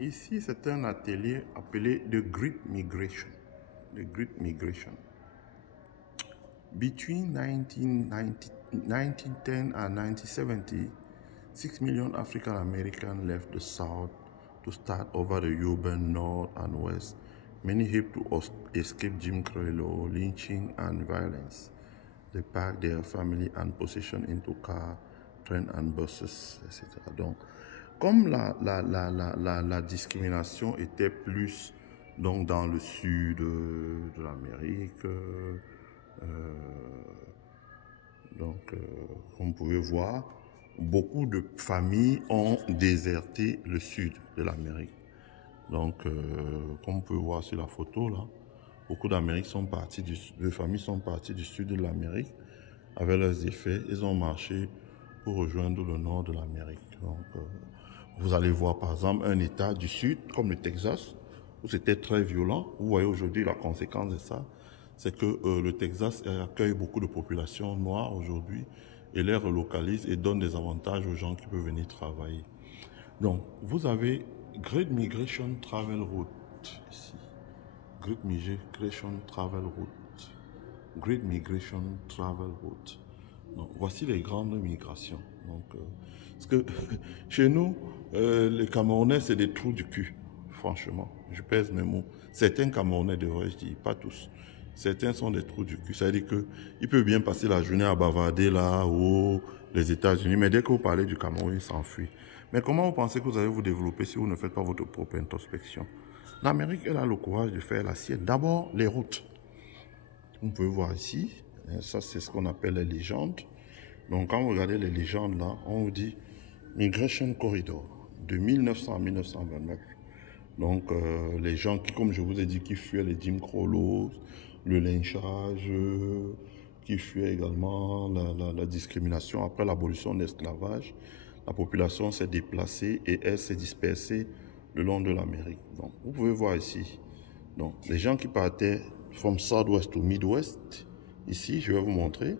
Ici, c'est un atelier appelé The Great Migration. The Great Migration. Between 1910 and 1970, 6 million African Americans left the South to start over the urban North and West. Many helped to escape Jim Crow law, lynching, and violence. They packed their family and possessions into cars, trains and buses, etc. Donc, comme la discrimination était plus donc, dans le sud de l'Amérique, comme vous pouvez voir, beaucoup de familles ont déserté le sud de l'Amérique. Donc, comme vous pouvez voir sur la photo là, beaucoup d'Amérique sont partis de familles sont parties du sud de l'Amérique avec leurs effets. Ils ont marché pour rejoindre le nord de l'Amérique. Donc, vous allez voir par exemple un État du sud comme le Texas où c'était très violent. Vous voyez aujourd'hui la conséquence de ça, c'est que le Texas accueille beaucoup de populations noires aujourd'hui et les relocalise et donne des avantages aux gens qui peuvent venir travailler. Donc, vous avez Great Migration Travel Route ici. Great Migration Travel Route. Great Migration Travel Route. Donc, voici les grandes migrations. Donc, parce que chez nous, les Camerounais, c'est des trous du cul. Franchement, je pèse mes mots. Certains Camerounais, devrais-je dire, pas tous. Certains sont des trous du cul. Ça veut dire qu'ils peuvent bien passer la journée à bavarder là ou les États-Unis, mais dès que vous parlez du Cameroun, ils s'enfuient. Mais comment vous pensez que vous allez vous développer si vous ne faites pas votre propre introspection? L'Amérique, elle a le courage de faire la sienne. D'abord, les routes. Vous pouvez voir ici, ça c'est ce qu'on appelle les légendes. Donc quand vous regardez les légendes là, on vous dit Migration Corridor de 1900 à 1929. Donc les gens qui, comme je vous ai dit, qui fuyaient les Jim Crow laws, le lynchage, qui fuyaient également la discrimination après l'abolition de l'esclavage, la population s'est déplacée et elle s'est dispersée le long de l'Amérique. Donc vous pouvez voir ici, donc les gens qui partaient from Southwest to Midwest, ici je vais vous montrer.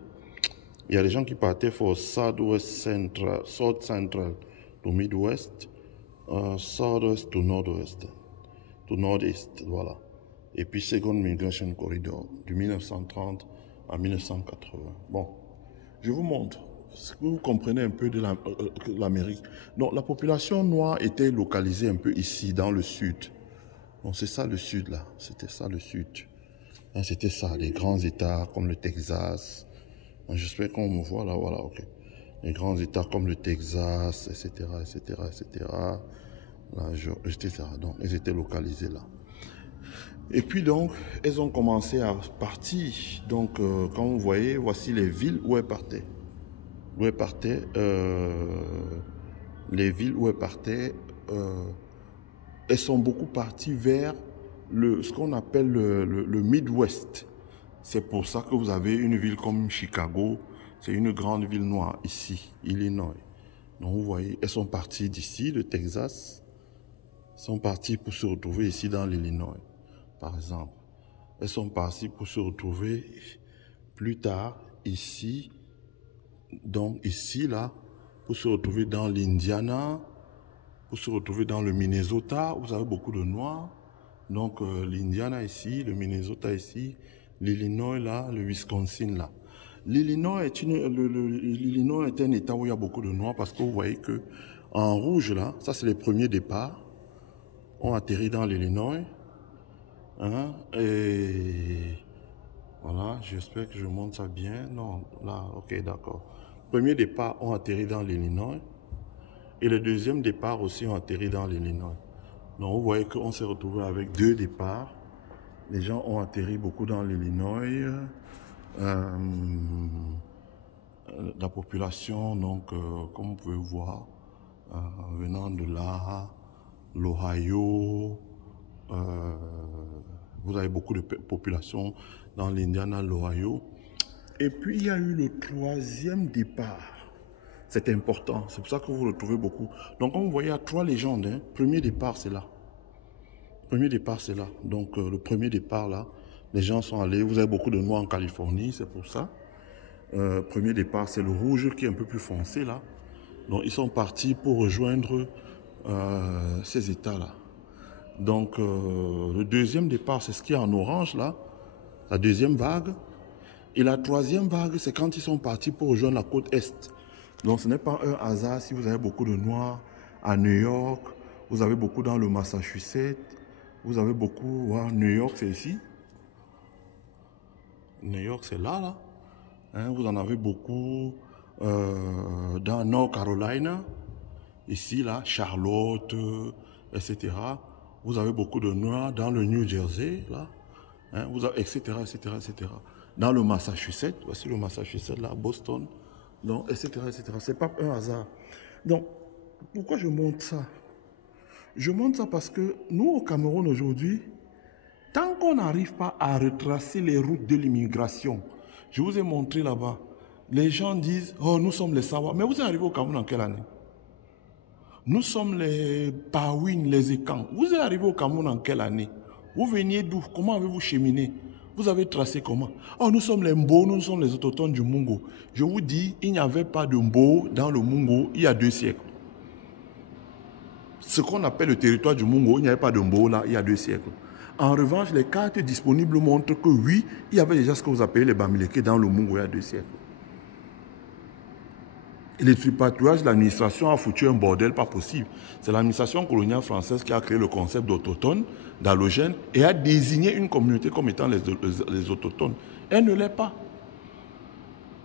Il y a les gens qui partaient for Southwest Central, South Central to Midwest, Southwest to Northwest, to Northeast, voilà. Et puis Second Migration Corridor, de 1930 à 1980. Bon, je vous montre, ce que vous comprenez un peu de l'Amérique. Donc la population noire était localisée un peu ici, dans le sud. Donc c'est ça le sud là, c'était ça le sud. C'était ça, les grands États comme le Texas. J'espère qu'on me voit là, voilà, ok. Les grands États comme le Texas, etc., etc., etc. Là, etc. Donc, ils étaient localisés là. Et puis donc, elles ont commencé à partir. Donc, quand vous voyez, voici les villes où elles partaient. Où elles partaient, les villes où elles partaient, elles sont beaucoup parties vers ce qu'on appelle le Midwest. C'est pour ça que vous avez une ville comme Chicago, c'est une grande ville noire ici, Illinois. Donc vous voyez, elles sont parties d'ici, le Texas, sont parties pour se retrouver ici dans l'Illinois, par exemple. Elles sont parties pour se retrouver plus tard ici, donc ici, là, pour se retrouver dans l'Indiana, pour se retrouver dans le Minnesota, où vous avez beaucoup de noirs. Donc l'Indiana ici, le Minnesota ici, l'Illinois là, le Wisconsin là. L'Illinois est un état où il y a beaucoup de noirs parce que vous voyez que en rouge là, ça c'est les premiers départs, ont atterri dans l'Illinois. Hein, et voilà, j'espère que je montre ça bien. Non, là, ok, d'accord. Premier départ ont atterri dans l'Illinois et le deuxième départ aussi ont atterri dans l'Illinois. Donc vous voyez qu'on s'est retrouvé avec deux départs. Les gens ont atterri beaucoup dans l'Illinois. La population, donc, comme vous pouvez voir, venant de là, l'Ohio, vous avez beaucoup de population dans l'Indiana, l'Ohio. Et puis, il y a eu le troisième départ. C'est important, c'est pour ça que vous le trouvez beaucoup. Donc, comme vous voyez, il y a trois légendes. Hein. Premier départ, c'est là. Premier départ, c'est là. Donc, le premier départ, là, les gens sont allés. Vous avez beaucoup de noirs en Californie, c'est pour ça. Premier départ, c'est le rouge qui est un peu plus foncé, là. Donc, ils sont partis pour rejoindre ces États-là. Donc, le deuxième départ, c'est ce qui est en orange, là, la deuxième vague. Et la troisième vague, c'est quand ils sont partis pour rejoindre la côte Est. Donc, ce n'est pas un hasard si vous avez beaucoup de Noirs à New York, vous avez beaucoup dans le Massachusetts, vous avez beaucoup, ouais, New York, c'est ici. New York, c'est là, là. Hein, vous en avez beaucoup dans North Carolina, ici, là, Charlotte, etc. Vous avez beaucoup de Noirs dans le New Jersey, là, hein, vous avez, etc., etc., etc. Dans le Massachusetts, voici le Massachusetts, là, Boston, donc, etc., etc. C'est pas un hasard. Donc, pourquoi je montre ça? Je montre ça parce que nous, au Cameroun, aujourd'hui, tant qu'on n'arrive pas à retracer les routes de l'immigration, je vous ai montré là-bas, les gens disent, oh, nous sommes les Sawa. Mais vous êtes arrivé au Cameroun en quelle année? Nous sommes les Pawin, les Ekans. Vous êtes arrivé au Cameroun en quelle année? Vous veniez d'où? Comment avez-vous cheminé? Vous avez tracé comment? Oh, nous sommes les Mbo, nous sommes les autochtones du Mungo. Je vous dis, il n'y avait pas de Mbo dans le Mungo il y a 2 siècles. Ce qu'on appelle le territoire du Mungo, il n'y avait pas de Mbo là il y a 2 siècles. En revanche, les cartes disponibles montrent que oui, il y avait déjà ce que vous appelez les Bamileke dans le Mungo il y a 2 siècles. Et les tripatouages, l'administration a foutu un bordel pas possible. C'est l'administration coloniale française qui a créé le concept d'autochtone, d'allogène, et a désigné une communauté comme étant les autochtones. Elle ne l'est pas.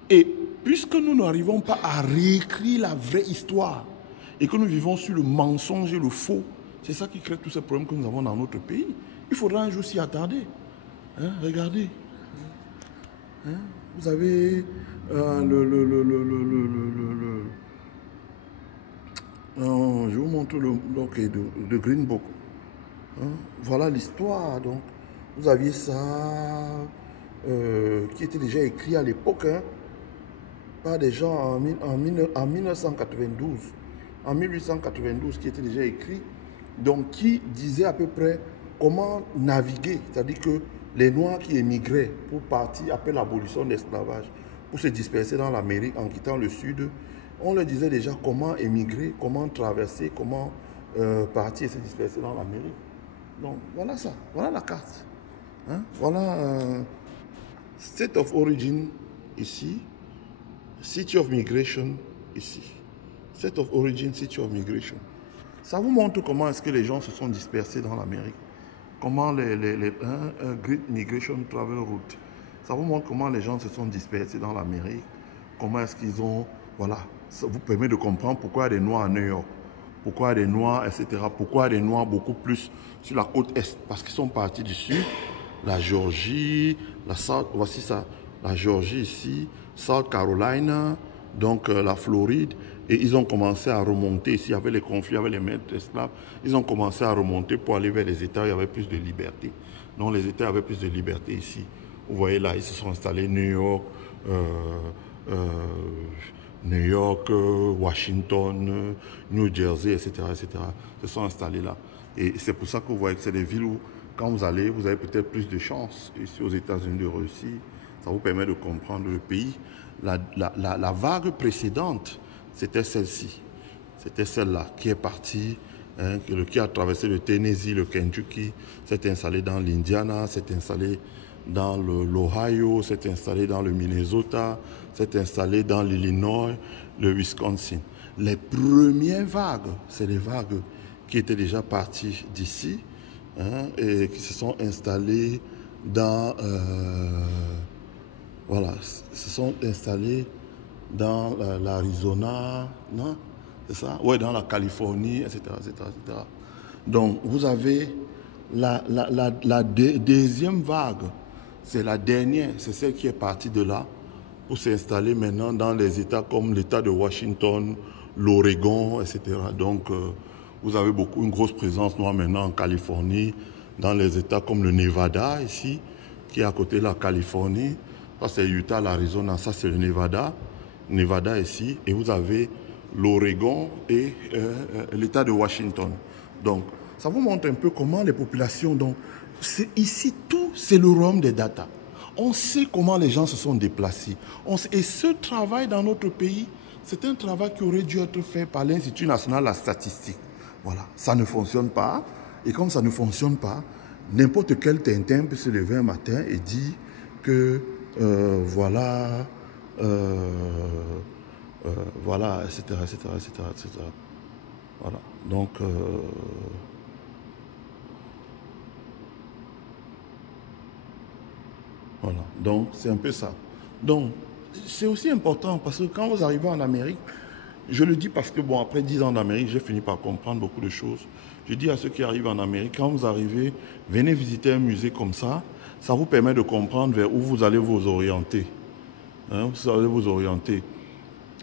Et puisque nous n'arrivons pas à réécrire la vraie histoire, et que nous vivons sur le mensonge et le faux, c'est ça qui crée tous ces problèmes que nous avons dans notre pays. Il faudra un jour s'y attarder. Hein, regardez. Hein, vous avez je vous montre le Green Book. Hein, voilà l'histoire. Donc, vous aviez ça qui était déjà écrit à l'époque, hein, par des gens en 1992. En 1892, qui était déjà écrit, donc qui disait à peu près comment naviguer, c'est-à-dire que les Noirs qui émigraient pour partir après l'abolition de l'esclavage, pour se disperser dans l'Amérique en quittant le Sud, on leur disait déjà comment émigrer, comment traverser, comment partir et se disperser dans l'Amérique. Donc voilà ça, voilà la carte. Hein? Voilà State of Origin ici, City of Migration ici. State of Origin, City of Migration. Ça vous montre comment est-ce que les gens se sont dispersés dans l'Amérique. Comment Great Migration Travel Route. Ça vous montre comment les gens se sont dispersés dans l'Amérique. Comment est-ce qu'ils ont... Voilà. Ça vous permet de comprendre pourquoi il y a des Noirs à New York. Pourquoi il y a des Noirs, etc. Pourquoi il y a des Noirs beaucoup plus sur la côte Est. Parce qu'ils sont partis du Sud. La Géorgie, la South... Voici ça. La Géorgie ici. South Carolina. Donc la Floride. Et ils ont commencé à remonter, ici, il y avait les conflits avec les maîtres esclaves, ils ont commencé à remonter pour aller vers les États où il y avait plus de liberté. Donc les États avaient plus de liberté ici. Vous voyez là, ils se sont installés New York, Washington, New Jersey, etc., etc. Ils se sont installés là. Et c'est pour ça que vous voyez que c'est des villes où, quand vous allez, vous avez peut-être plus de chances ici aux États-Unis de réussir. Ça vous permet de comprendre le pays. La vague précédente, c'était celle-ci. C'était celle-là qui est partie, hein, qui a traversé le Tennessee, le Kentucky, s'est installée dans l'Indiana, s'est installée dans l'Ohio, s'est installée dans le Minnesota, s'est installée dans l'Illinois, le Wisconsin. Les premières vagues, c'est les vagues qui étaient déjà parties d'ici, hein, et qui se sont installées dans... voilà, se sont installées dans l'Arizona, non? C'est ça? Oui, dans la Californie, etc., etc., etc. Donc, vous avez la deuxième vague, c'est la dernière, c'est celle qui est partie de là pour s'installer maintenant dans les États comme l'État de Washington, l'Oregon, etc. Donc, vous avez une grosse présence noire maintenant en Californie, dans les États comme le Nevada, ici, qui est à côté de la Californie. Ça, c'est Utah, l'Arizona, ça, c'est le Nevada. Nevada ici, et vous avez l'Oregon et l'État de Washington. Donc, ça vous montre un peu comment les populations... Donc, ici, tout, c'est le royaume des data. On sait comment les gens se sont déplacés. Et ce travail dans notre pays, c'est un travail qui aurait dû être fait par l'Institut national de la statistique. Voilà, ça ne fonctionne pas. Et comme ça ne fonctionne pas, n'importe quel Tintin peut se lever un matin et dire que voilà, voilà, etc., etc., etc., etc. Voilà. Donc, voilà. Donc, c'est un peu ça. Donc, c'est aussi important parce que quand vous arrivez en Amérique, je le dis parce que, bon, après 10 ans d'Amérique, j'ai fini par comprendre beaucoup de choses. Je dis à ceux qui arrivent en Amérique, quand vous arrivez, venez visiter un musée comme ça vous permet de comprendre vers où vous allez vous orienter. Hein, vous allez vous orienter.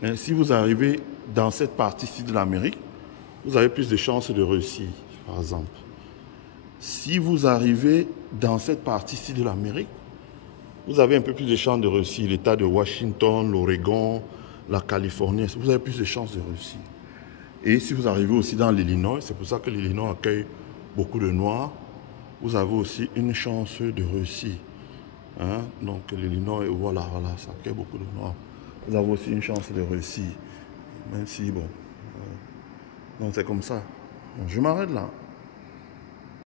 Hein, si vous arrivez dans cette partie-ci de l'Amérique, vous avez plus de chances de réussir, par exemple. Si vous arrivez dans cette partie-ci de l'Amérique, vous avez un peu plus de chances de réussir. L'État de Washington, l'Oregon, la Californie, vous avez plus de chances de réussir. Et si vous arrivez aussi dans l'Illinois, c'est pour ça que l'Illinois accueille beaucoup de Noirs, vous avez aussi une chance de réussir. Hein? Donc l'Illinois, voilà, ça accueille beaucoup de Noirs. Vous avez aussi une chance de réussir. Même si, bon. Donc c'est comme ça. Bon, je m'arrête là.